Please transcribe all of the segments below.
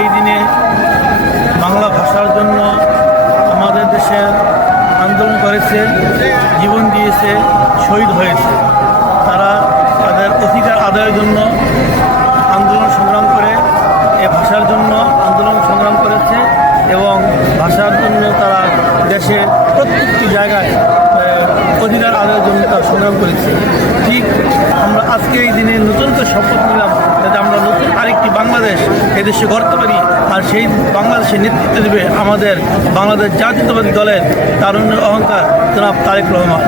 এই দিনে বাংলা ভাষার জন্য আমাদের দেশের আন্দোলন করেছে, জীবন দিয়েছে, শহীদ হয়েছে। তারা তাদের অধিকার আদায়ের জন্য আন্দোলন সংগ্রাম করে এ ভাষার জন্য আন্দোলন সংগ্রাম করেছে এবং ভাষার জন্য তারা দেশে প্রত্যেকটি জায়গায় অধিকার আদায়ের জন্য তারা সংগ্রাম করেছে। ঠিক আমরা আজকে এই দিনে নতুন করে শপথ নিলাম যাতে আমরা নতুন আরেকটি বাংলাদেশ এদেশে গড়তে পারি, আর সেই বাংলাদেশে নেতৃত্ব দেবে আমাদের বাংলাদেশ জাতীয়তাবাদী দলের তারুণ্যের অহংকার জনাব তারেক রহমান।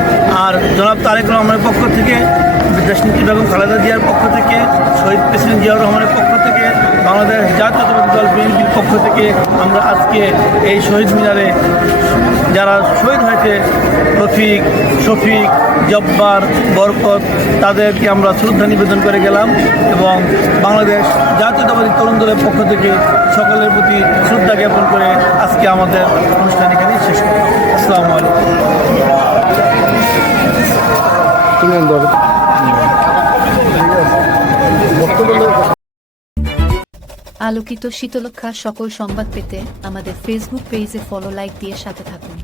আর জনাব তারেক রহমানের পক্ষ থেকে, দেশনেত্রী বেগম খালেদা জিয়ার পক্ষ থেকে, শহীদ প্রেসিডেন্ট জিয়াউর রহমানের পক্ষ থেকে, বাংলাদেশ জাতীয়তাবাদী দল বিএনপির পক্ষ থেকে আমরা আজকে এই শহীদ মিনারে যারা শহীদ হয়েছে রফিক, শফিক, জব্বার, বরকত, তাদেরকে আমরা শ্রদ্ধা নিবেদন করে গেলাম এবং বাংলাদেশ জাতীয়তাবাদী তরুণ দলের পক্ষ থেকে সকলের প্রতি শ্রদ্ধা জ্ঞাপন করে আজকে আমাদের অনুষ্ঠান এখানে শেষ করি। আসসালামু আলাইকুম। আলোকিত শীতলক্ষা সকল সংবাদ পেতে আমাদের ফেসবুক পেজে ফলো, লাইক দিয়ে সাথে থাকুন।